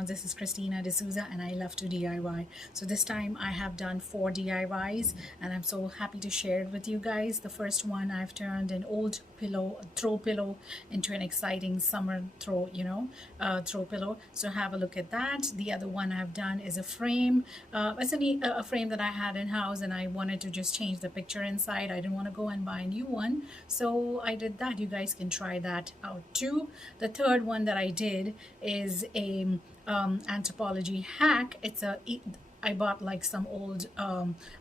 around. This is Christina Dsouza and I love to DIY. So this time I have done 4 DIYs and I'm so happy to share it with you guys. The first one, I've turned an old throw pillow into an exciting summer throw pillow. So have a look at that. The other one I've done is a frame. It's a frame that I had in house and I wanted to just change the picture inside. I didn't want to go and buy a new one, so I did that. You guys can try that out too. The third one that I did is a anthropology hack. I bought like some old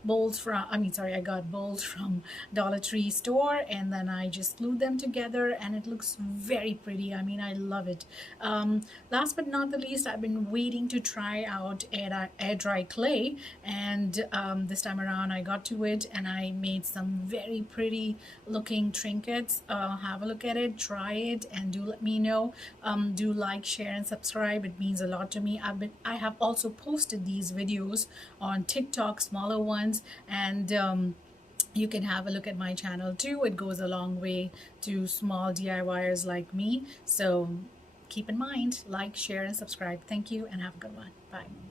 bowls from, I got bowls from Dollar Tree store, and then I just glued them together and it looks very pretty. I mean, I love it. Last but not the least, I've been waiting to try out air dry clay, and this time around I got to it and I made some very pretty looking trinkets. Have a look at it, try it, and do let me know. Do like, share, and subscribe. It means a lot to me. I have also posted these videos on TikTok, smaller ones, and you can have a look at my channel too. It goes a long way to small DIYers like me. So keep in mind, like, share, and subscribe. Thank you and have a good one. Bye.